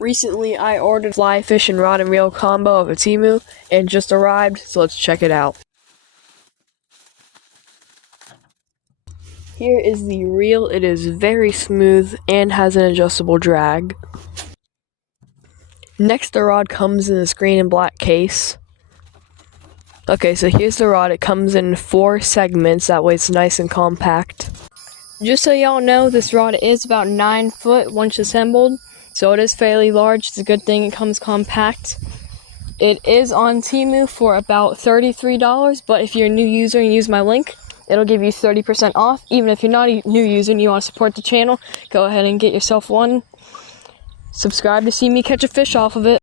Recently, I ordered fly fish and rod and reel combo of a temu, and it just arrived, so let's check it out. Here is the reel. It is very smooth and has an adjustable drag. Next, the rod comes in this green and black case. Okay, so here's the rod. It comes in 4 segments, that way it's nice and compact. Just so y'all know, this rod is about 9 foot once assembled, so it is fairly large. It's a good thing it comes compact. It is on Temu for about $33, but if you're a new user and use my link, it'll give you 30% off. Even if you're not a new user and you want to support the channel, go ahead and get yourself one. Subscribe to see me catch a fish off of it.